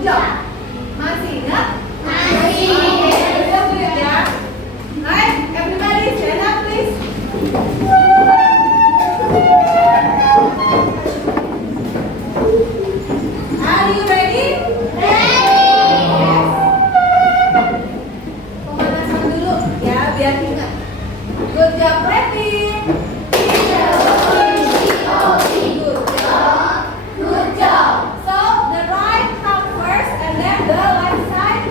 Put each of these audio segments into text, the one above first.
Good job. Masih ingat? Masih. Good ya. Right, everybody stand up please. Are you ready? Yes. Pemanasan dulu ya biar ingat. Good job clapping. Good job. So the right come first and then the left side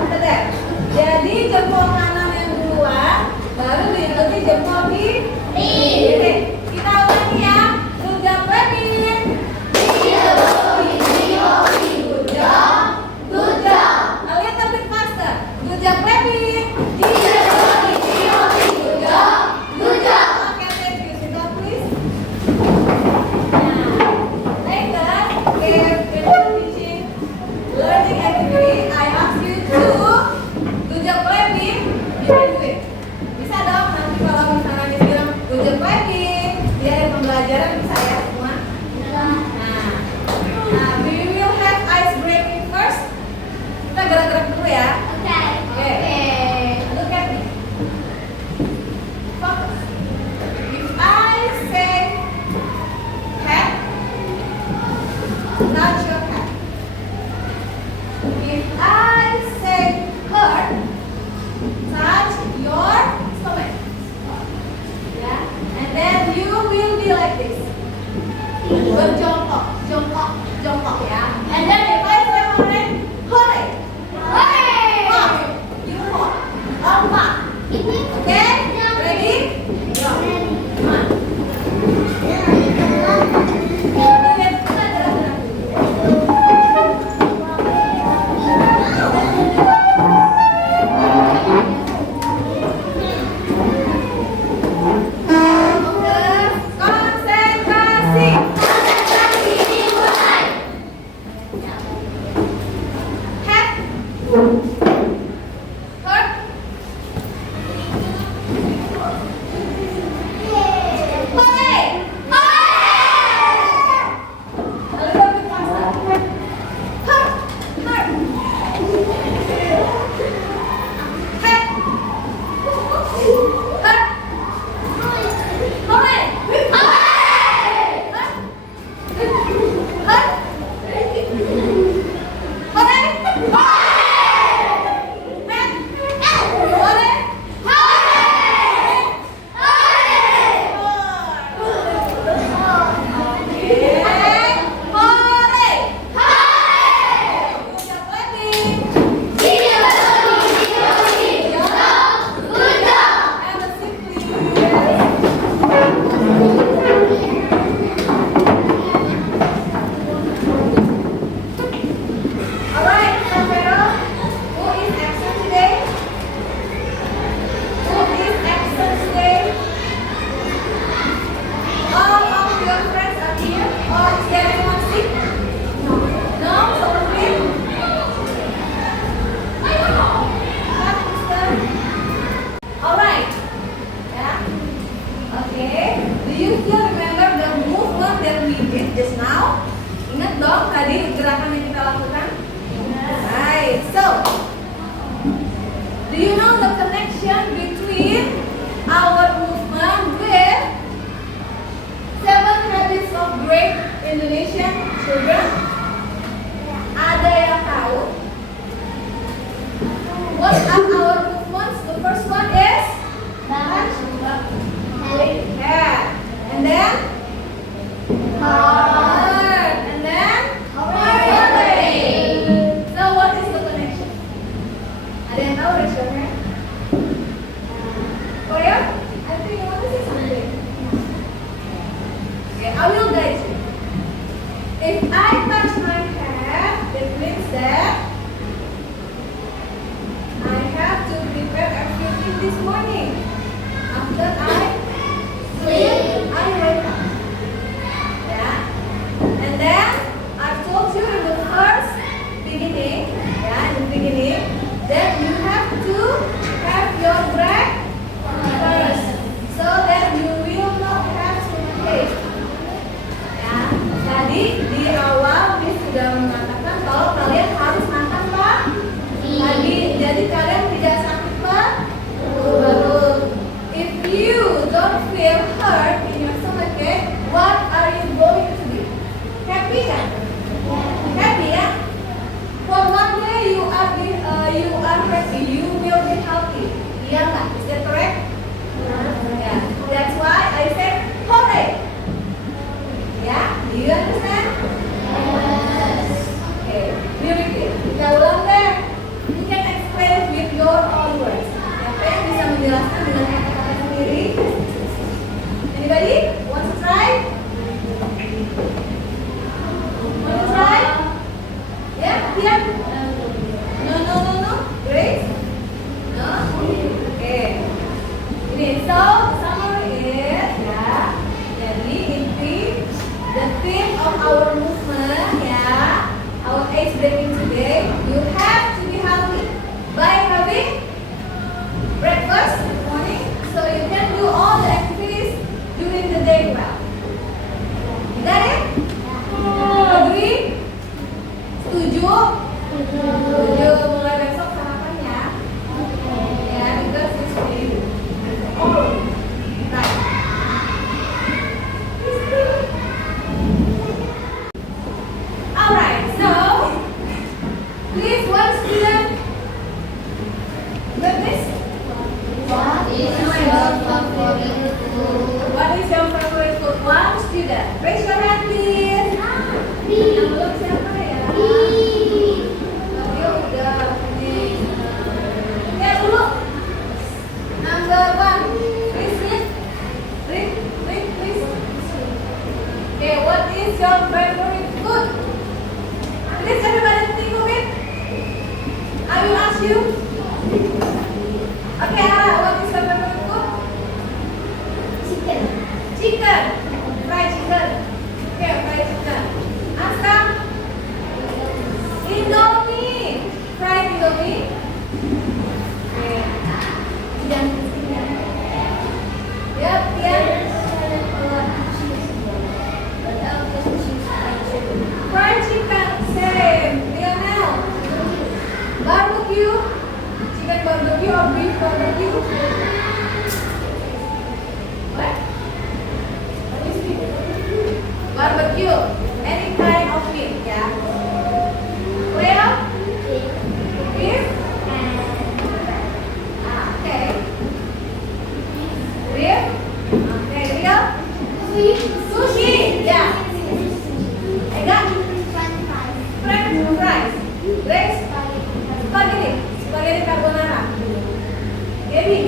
after that. Jadi jempol kanan yang duluan, baru diikuti jempol kiri. Oke, kita ulangi ya. Good job clapping. Good job. Good job. A little bit faster. Good job clapping. Good job. Good job. Okay, thank you. Sit down please. Later, if we're teaching learning activity, I ask you to good job clapping, you can do it. Bisa dong nanti kalau misalnya dibilang good job clapping, dia ada pembelajaran bisa ya semua. Nah, we will have ice breaking first. Kita gerak-gerak dulu ya. Okay. Look at me. Focus. If I say head, touch your head. If I say heart, touch your stomach. Yeah, and then you will be like this. Berjongkok, jongkok, jongkok ya. And then if I say hooray, hooray. Walk. You walk. Lompat. Okay? Ready? Go. Come on. Lihat, kita gerak-gerak dulu. Konsentrasi. Head. Heart. Hooray. A little bit faster. Heart. Heart. Head. Heart. Hooray. Alright, Savero, who is absent today? Who is absent today? All of your friends are here, or is there anyone sick? No? Someone sick? What is that? Alright. Yeah? Okay. Do you still remember the movement that we did just now? Ingat dong tadi gerakan yang kita lakukan? Right. So, do you know the connection between our movement with 7 habits of great Indonesian children? Ada yang tahu? What are our movements? The first one is head, and then heart, and then hooray. So what is the connection? Ada yang tahu? Raise your hand. Korea? I think you want to say something. Okay, I will guide you. If I touch my head, it means that I have to prepare everything this morning. After I sleep, I wake up. Yeah. And then I told you in the first beginning, that you have to have your breath first, so that you will not have stomach. Ya, tadi di awal Miss sudah mengatakan kalau kalian Kita ulang deh. You can explain it with your own words. Siapa yang bisa menjelaskan dengan kata-kata sendiri? Anybody? Want to try? Want to try? Yeah, here? No. Grace? No? Okay. Ini, so summary is ya. Jadi inti, the theme of our movement ya, our age breaking today, you have to be healthy by having breakfast in the morning, so you can do all the activities during the day well. You got it? Agree? Setuju? Setuju. Mulai besok sarapan ya. Ya, because it's for you. Right. Alright, so please one student with this. What is your favorite food? What is your favorite food? One student. Raise your hand please. Yang belum siapa ya? Dia udah. Nih. Ya dulu. Number one. Please read. Read please. Okay, what is your favorite food? Please everybody think of it. I will ask you. Okay, Ara, what is your favorite food? Chicken. Fried chicken. Okay, fried chicken. Asam. Indomie. Fried Indomie. Okay. Yep, yeah. Fried chicken, same. Lionel. Barbecue. Chicken barbecue or beef barbecue? What? What is it? Barbecue. Any kind of meat, yeah. Well, beef. Okay. Beef. Okay, real. Sushi. Yeah. Ega. French fries. Grace. Spaghetti. Spaghetti carbonara. Gaby.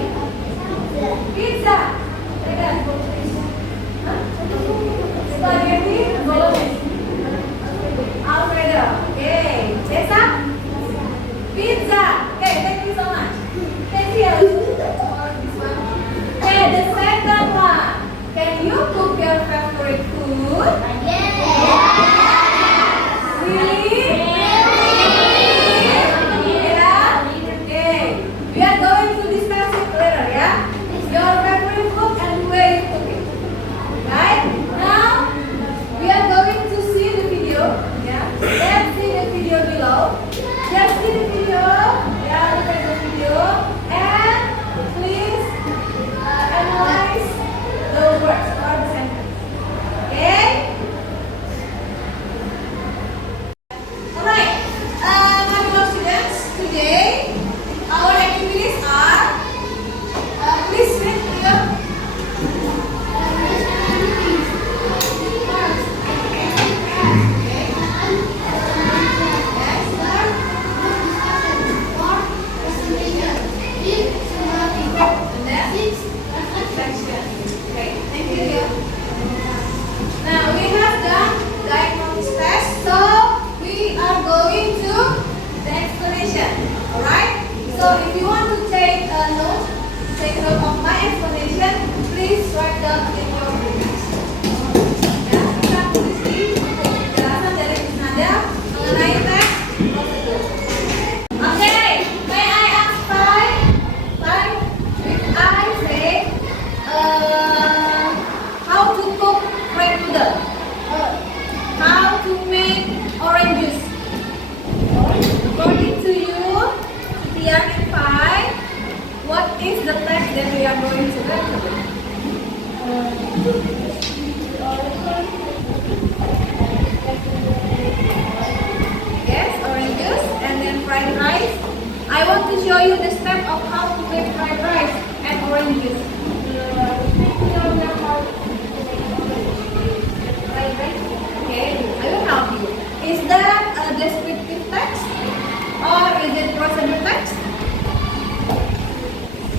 procedure text?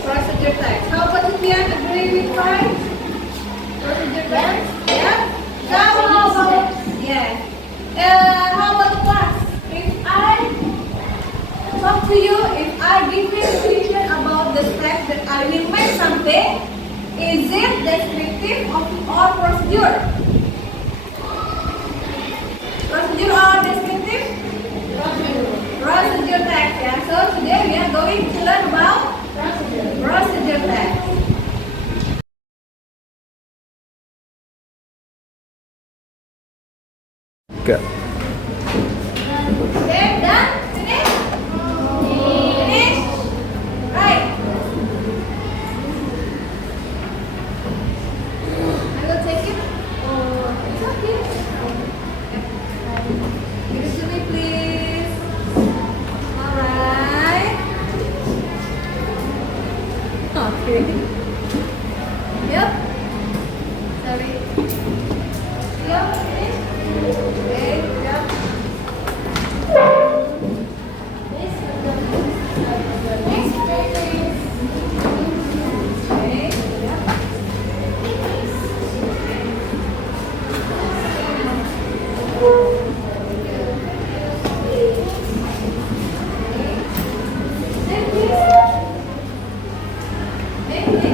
Procedure text. How about Lucian? Agree with Troy? Procedure text? Yeah? How about, yes. How about the class? If I talk to you, if I give you information about the steps that I will make something, is it descriptive or procedure? Procedure or descriptive? Procedure text, yeah. So today we are going to learn about procedure text. Enggak. Okay, done? Finish? Finish? Right. I will take it. Oh, it's okay. Give it to me, please. Alright. Okay. Yep. Sorry. Yep, finish. Okay, yep. Okay, yep. Then please.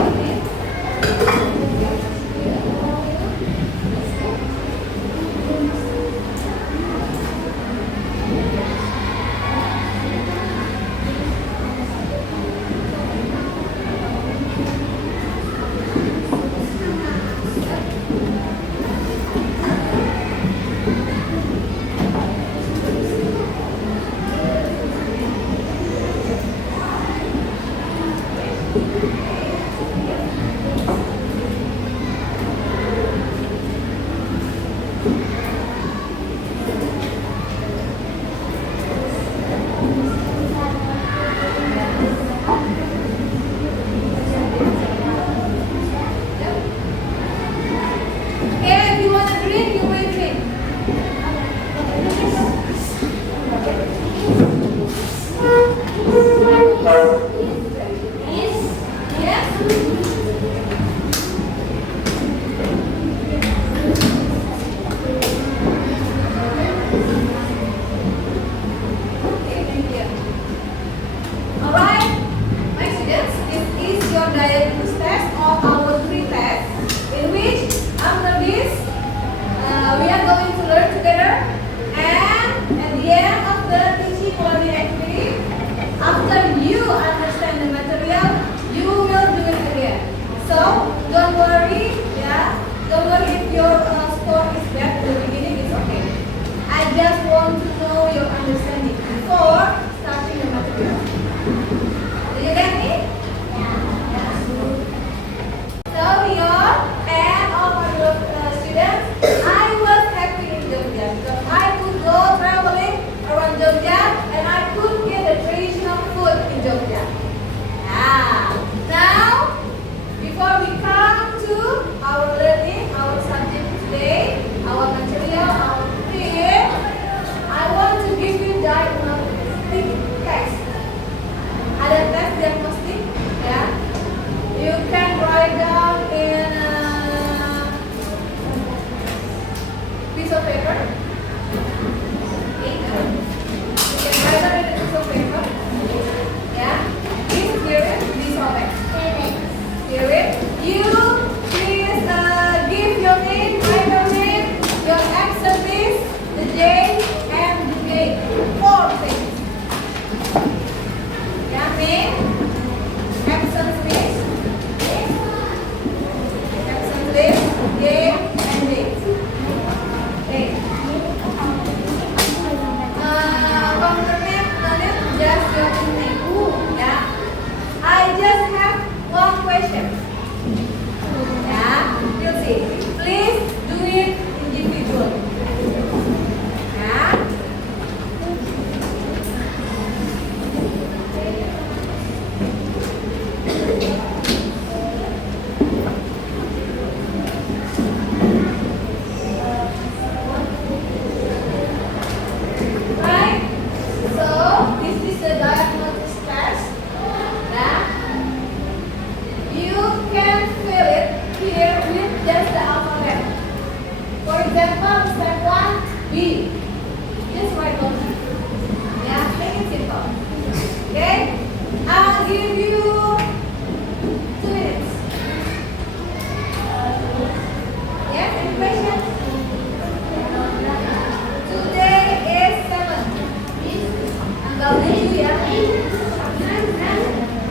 Gak lucu ya.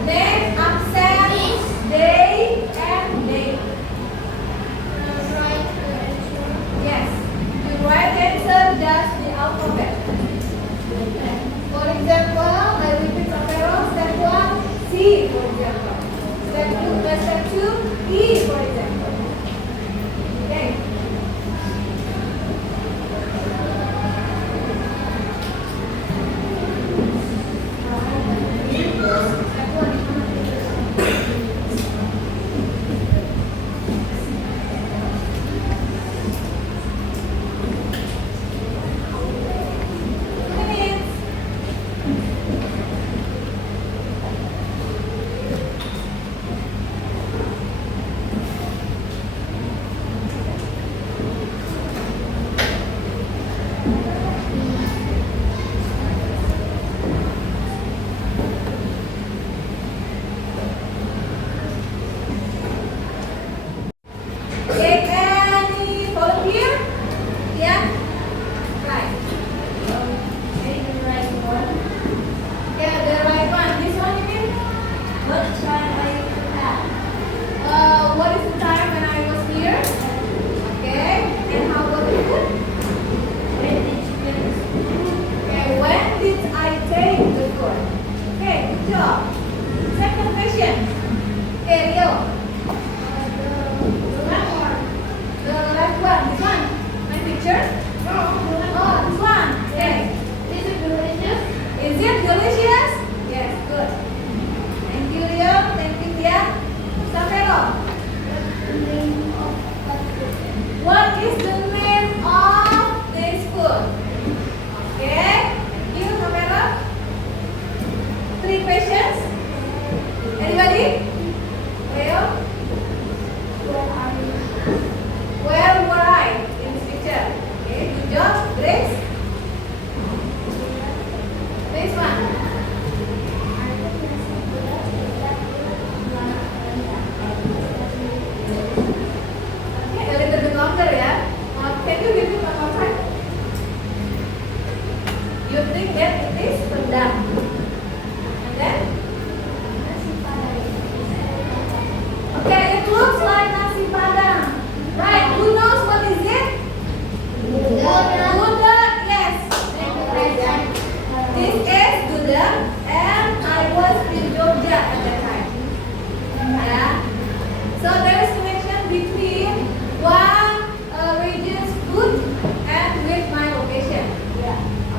Name, absent, day, and date. Yes. The right answer does the alphabet. For example, I repeat Sapero, step 1, C for example. Step 2, E for example. Okay. Any volunteer? Yeah? Right. Yeah, the right one. This one you mean? What time I have? What is the time when I was here? Okay. And how about the food? Okay, when did I take the food? Okay, good job. Second question. Okay, Rio. The left one, this one. My picture? Oh, this one. Okay. Is it delicious? Yes, good. Thank you, Rio. Thank you, Tia. Sapero. What is the name of this food? Okay. You, Sapero. 3 questions. Anybody? Leo? Where were I in this picture? Okay, good job. Grace? Next one. Okay, a little bit longer, yeah? Can you repeat one more time? You think that it is rendang. And then? Okay, it looks like nasi padang. Right, who knows what is it? Gudeg, yes. This is gudeg, and I was in Jogja at that time. Yeah. So there is connection between one region's food and with my location.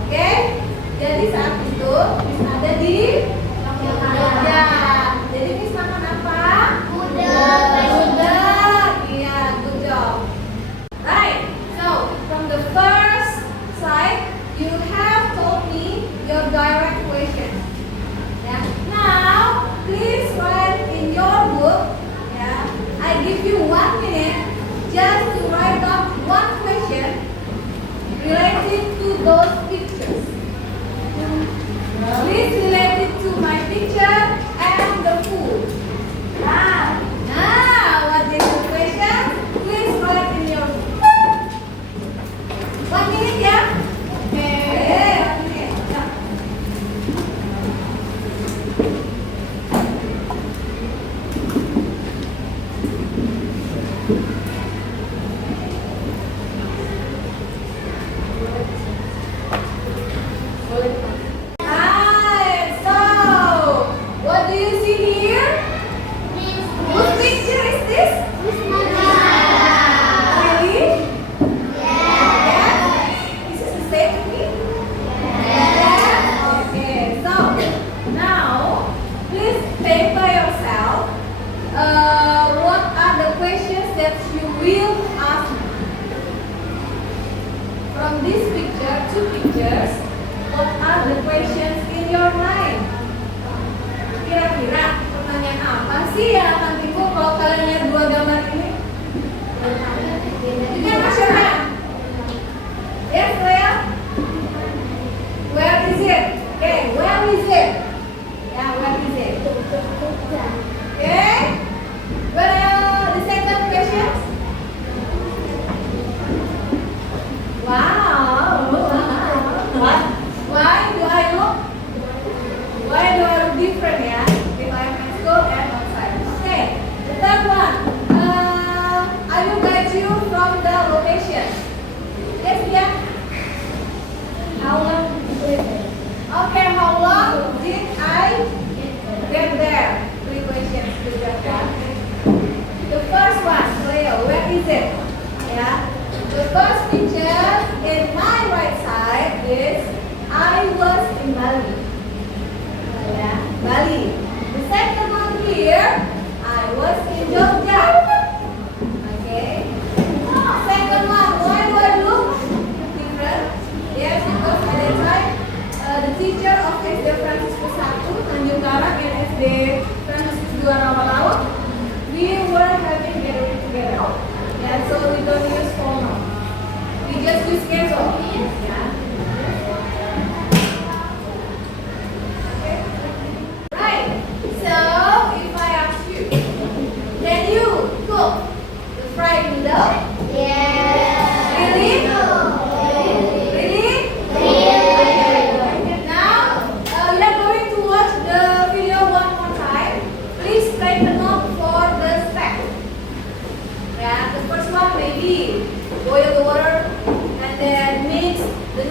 Okay? Jadi saat itu Miss ada di Jogja. Jadi Miss makan apa? Gudeg. Iya, good job. Right. So from the first slide, you have told me your direct question. Yeah. Now, please write in your book. Yeah. I give you 1 minute just to write up one question related to those pictures. Please relate it to my picture and the food. Now, what is the question? Please write in your book. 1 minute, yeah? Okay. 1 minute. Yeah. Alright, so what do you see here? Whose picture is this? Really? Yes. This is the same with me? Yes. Okay, so now please think by yourself. What are the questions that you will ask me? From this picture, 2 pictures, what are the questions in your mind? Kira-kira pertanyaan apa sih yang akan timbul kalau kalian lihat 2 gambar ini? You can raise your hand. Yes, Leah? Where is it? Okay, where is it? Yeah, where is it? Okay. Well, the second question. Wow. Why do I look How did I get there? 3 questions to get there. The first one, Leo, where is it? Yeah. The first picture in my right side is I was in Bali. Yeah, Bali. The second one here, I was in Jogja. Okay. Second one, why do I look different? Yes, because at that time, the teacher of SD Franciscus 1 Tanjung Karang and SD Franciscus 2 Rawa-Rawa, we were having gathering together. Yeah, so we don't use formal. We just use casual. Yeah. Right. So if I ask you, can you cook the fried noodle? Yes. Really? Really? Okay. Now we are going to watch the video one more time. Please take a note for the step. Yeah, the first one maybe boil the water and then mix the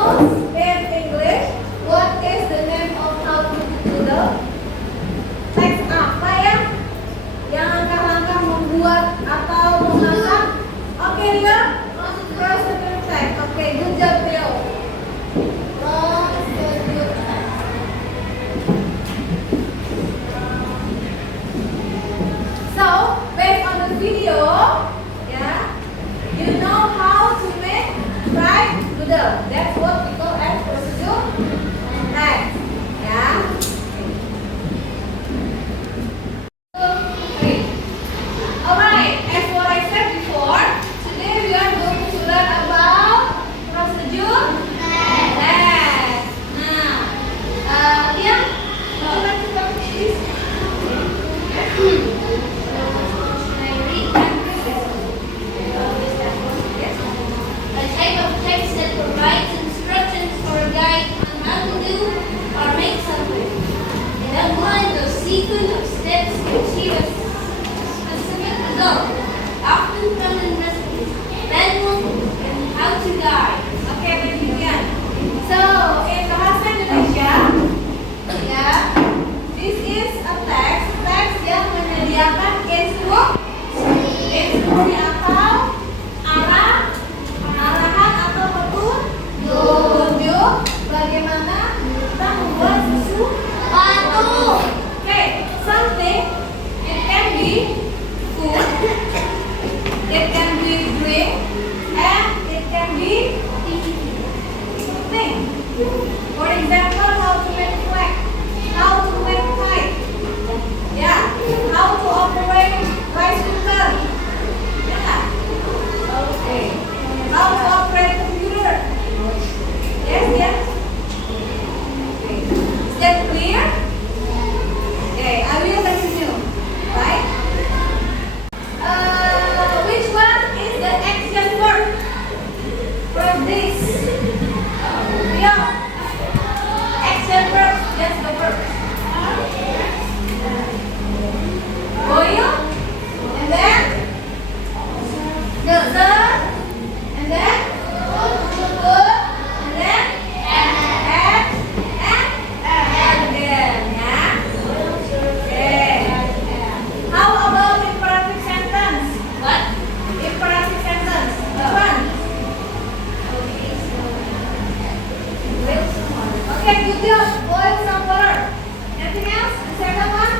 knows in English what is the name of how to cook noodle? Teks apa ya yang langkah-langkah membuat atau memasak? Oke Rio, procedure text. Oke, good job Rio. Procedure text. So, based on the video, yeah, you know how to make fried noodle. That's what we call as procedure text. Yeah. 2, 3. Alright, as what I said before, today we are going to learn about procedure text. Nah, Liam, would you like to talk please? A type of text that provides instructions for a guide on how to do or make something. It outlines a sequence of steps to achieve a specific result, often found in recipes, manuals, and how-to guides. Oke, demikian. So, in bahasa Indonesia, ya, this is a text yang menyediakan instruksi atau arahan atau petunjuk bagaimana kita membuat sesuatu. Okay, something, it can be food, it can be drink, and it can be thing. For example, how to make flag, how to make kite, yeah, how to operate rice cooker, yeah. Okay, how to operate computer. Yes, yes. Okay. Is that clear? Okay, I will continue. Right? Which one is the action word for this? Yeah. Action verb, just the verb. Boil, and then serve, and then cook, and then add, and again, yeah. Okay. How about imperative sentence? What? Imperative sentence. Which one? Okay, good job. Boil some water. Anything else? The second one?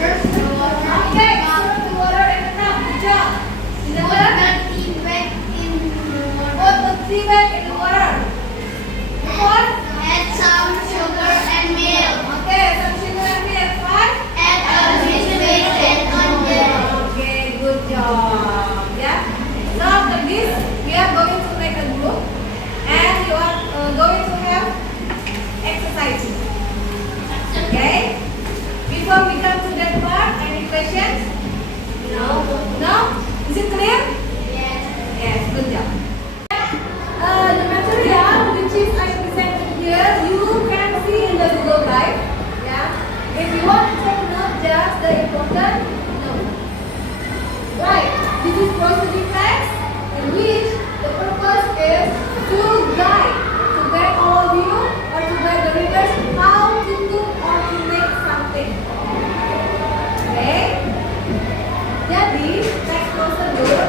Serve the water. Okay, serve the water in the cup. Good job. In the Put water? the tea bag in the water. Put the tea bag in the water. The fourth? Add some sugar and milk. Okay, some sugar and milk. Five? Add a little and onion. Okay, good job. Yeah. So after this, we are going to make a group, and you are going to have exercises. Okay. Before we come to that part, any questions? No. No? Is it clear? Yes. Yes, good job. The material which is I presented here, you can see in the Google Drive. Yeah. If you want to take note, just the important note. Right. This is procedure text, in which the purpose is to guide all of you or to guide the readers how to do or to make something. Okay. Jadi, text procedure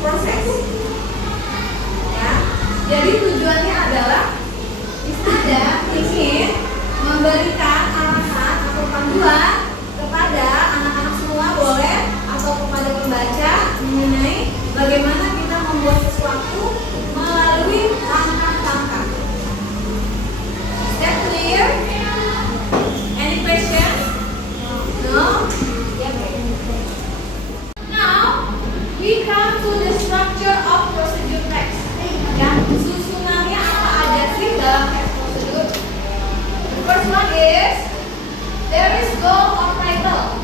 proses. Ya, jadi tujuannya adalah Isnada ingin memberikan arahan atau panduan kepada anak-anak semua boleh atau kepada pembaca mengenai bagaimana kita membuat sesuatu melalui langkah-langkah. Is that clear? Any question? No? Now we come to the structure of procedure text. Ya, susunannya apa aja sih dalam text prosedur? The first one is there is goal or title.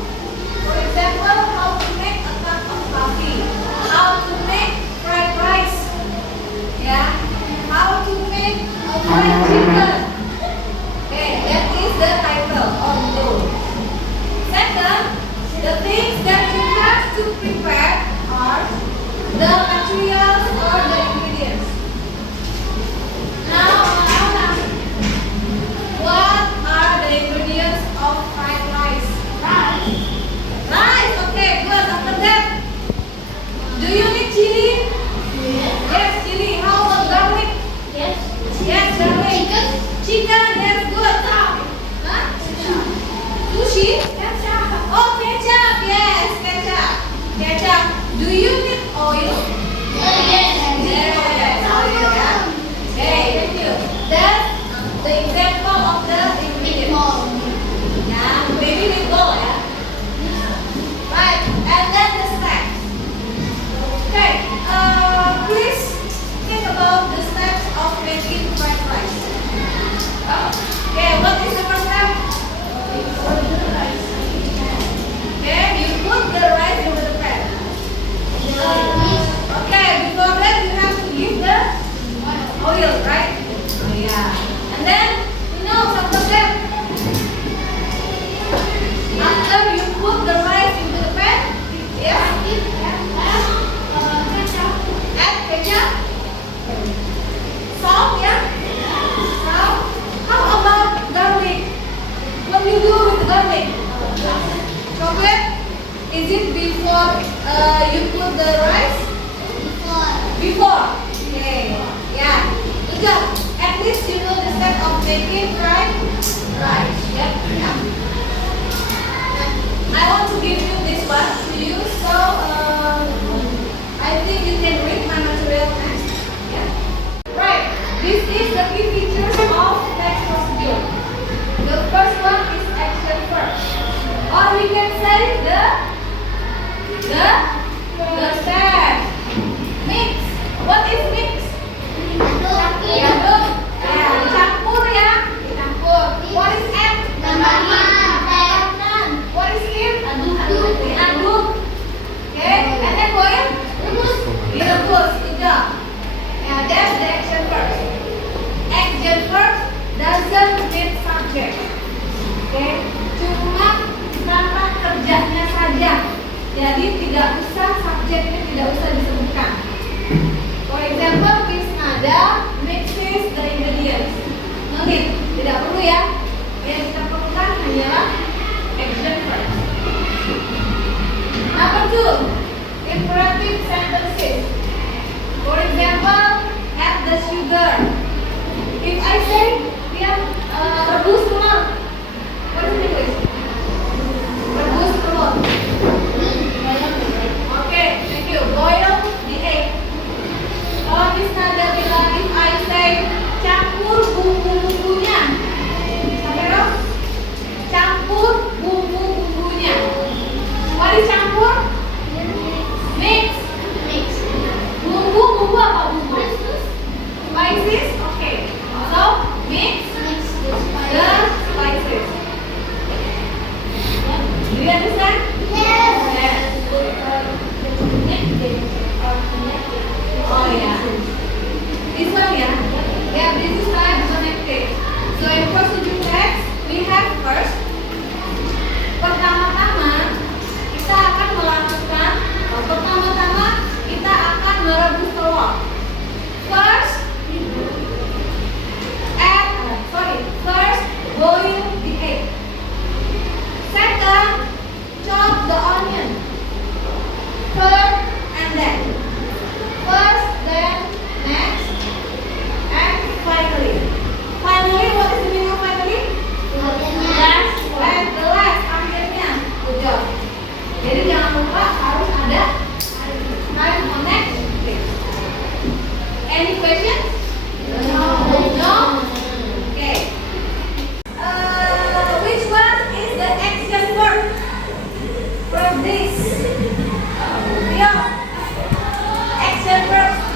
For example, how to make a cup of coffee, how to make fried rice, yeah, how to make a fried chicken. Okay, that is the title or goal. Second, the things that you have to prepare are the materials or the ingredients. Now, what are the ingredients of fried rice? Rice, okay, good. After that, do you need chili? Yes, chili. How about garlic? Yes. Yes, garlic. Chicken. Chicken, yes, good. Huh? Sushi? Oh, ketchup, yes, ketchup. Ketchup. Do you need oil? Yes. Yes, oil, yeah. Okay, thank you. That's the example of the ingredients. Yeah, maybe we go, yeah. Right, and then the steps. Okay, please think about the steps of making fried rice. Okay, what is the first step? Okay, you put the rice into the pan. Okay, before that you have to give the oil, right? Oh yeah. And then, after that, after you put the rice into the pan, yeah, add ketchup, salt, yeah, salt. How about garlic? What do you do with the garlic? Chocolate? Is it before you put the rice? Before. Okay. Yeah. Good job. At least you know the step of making fried rice. Yep. Yeah. I want to give you this one to you, so I think you can read my material next. Yeah. Right. This is the key features of text procedure. The first one is action first, or we can say the step. Mix. What is mix? Aduk. Campur ya. Campur. What is add? Tambahkan. What is stir? Aduk. Okay. And then boil? Direbus. Good job. Yeah, that's the action first. Action first doesn't need subject. Okay. Cuma kata kerjanya saja. Jadi tidak usah subjeknya, tidak usah disebutkan. For example, Isnada mixes the ingredients. No need, tidak perlu ya. Yang kita perlukan hanyalah action first. Number 2, imperative sentences. For example, add the sugar. If I say, rebus telur. What is it? Rebus telur. Okay, thank you. Boil the egg. Kalau Isnada bilang, if I say campur bumbu-bumbunya, sampai dong? Campur bumbu-bumbunya. What is campur? Mix. Bumbu apa bumbu? Spices. Okay. So mix the spices. Do you understand?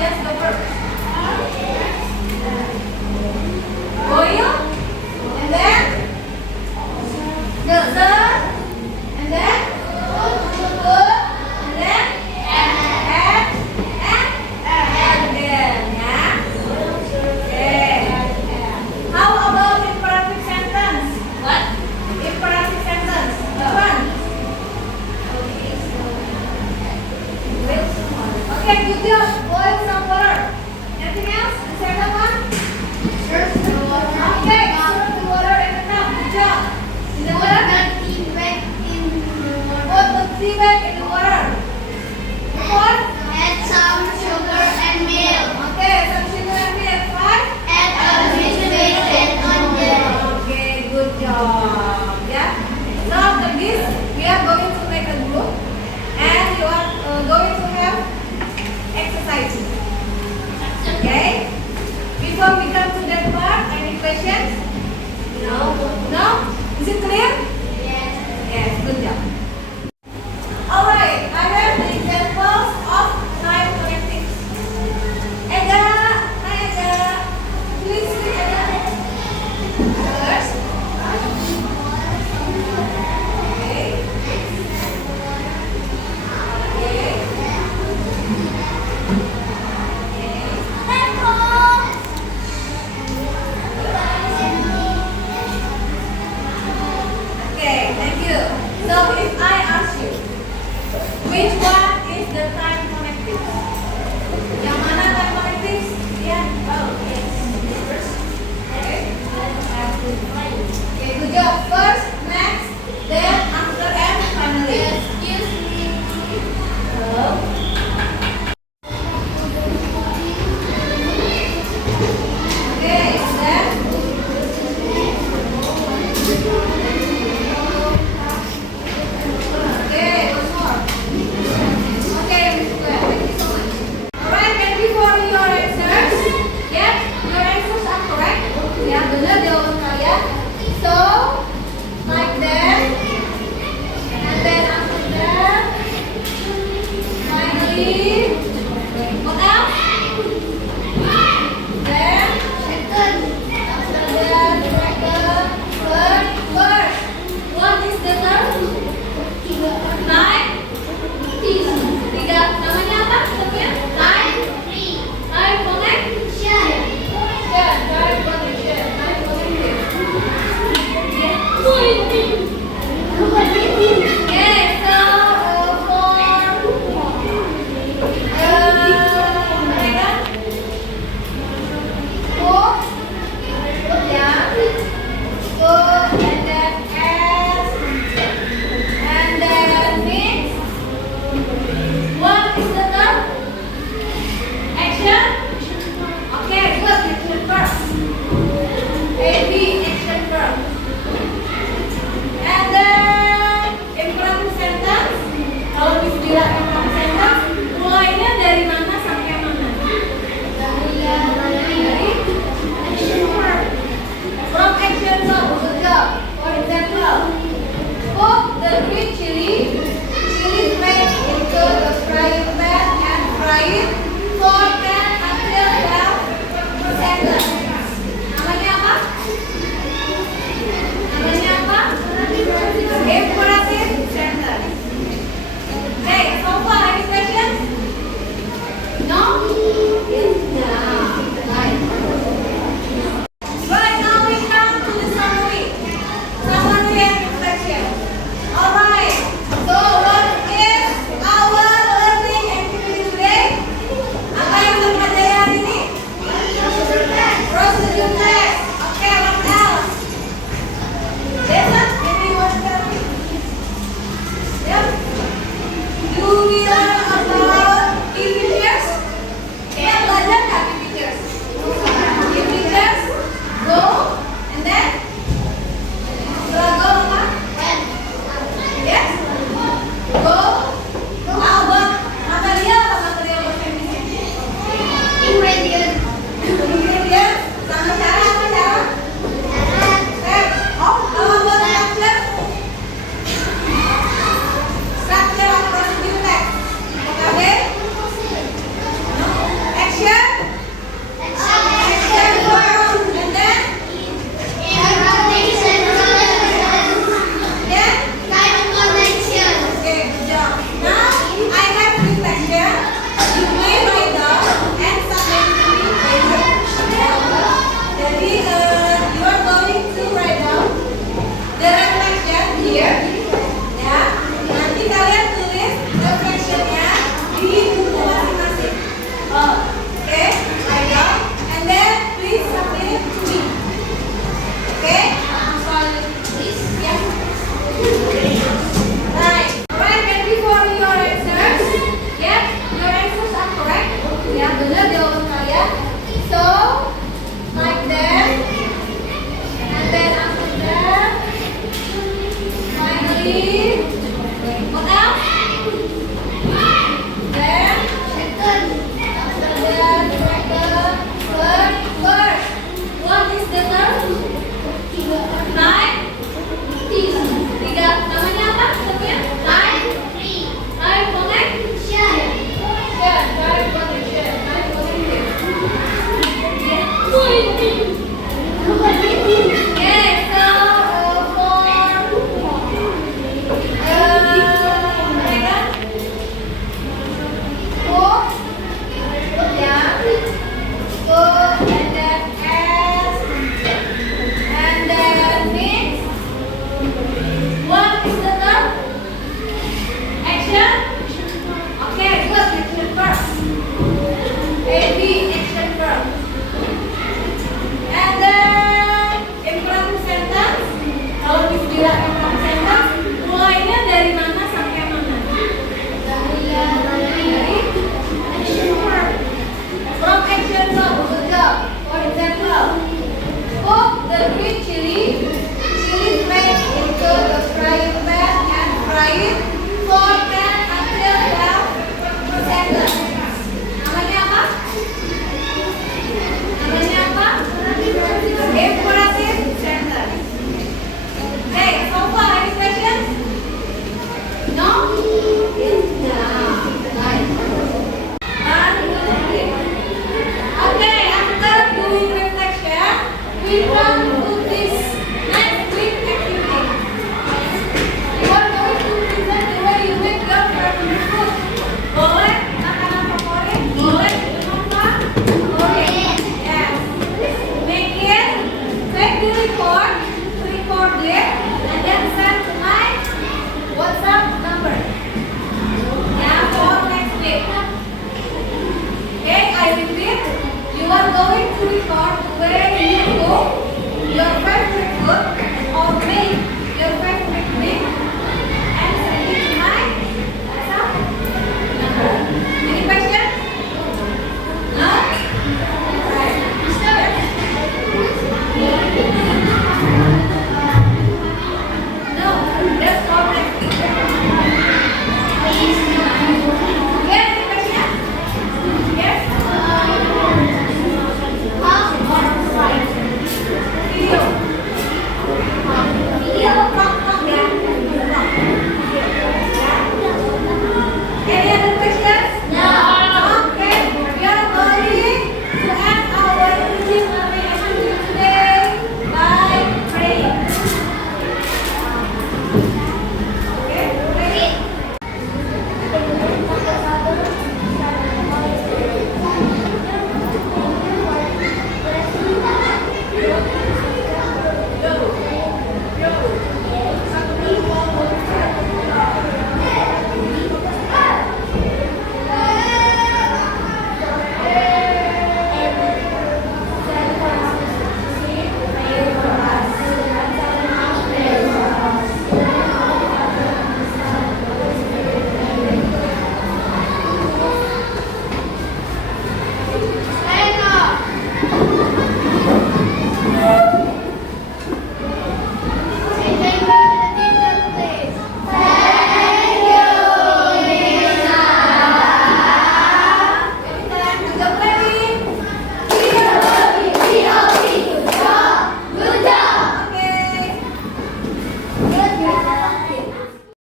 Yes, the verb. Boil. And then the and then cook, and then add and again, yeah. Okay. How about imperative sentence? What? Imperative sentence. Which one? Okay, good job. Boil some water. Anything else? The second one? Serve the water. Okay, serve the water in the cup. Good job. In the Put water? the tea bag in the water. Put the tea bag in the water. Four? Add some sugar and milk. Okay, some sugar and milk. Five? Add a little bit and onion. Okay, good job. Yeah. Now after this, we are going to make a group, and you are going to have exercises. Okay. Before we come to that part, any questions? No. No? Is it clear? Yes. Yes. Good job. All right. I have the examples of time connectives. Eda, hi Eda. Please read Eda. First. Okay. Okay, thank you. So if I ask you, which one is the time connective? Yang mana time connective? Yeah. Oh, yes. First. Okay. Okay, good job. First, next, then after, and finally. Excuse me. Hello. Okay, then. Okay, one more. Okay, Miss Gwen, thank you so much. Alright, thank you for your answers. Yep, your answers are correct. Ya, benar jawaban kalian. So, like that. And then after that, finally,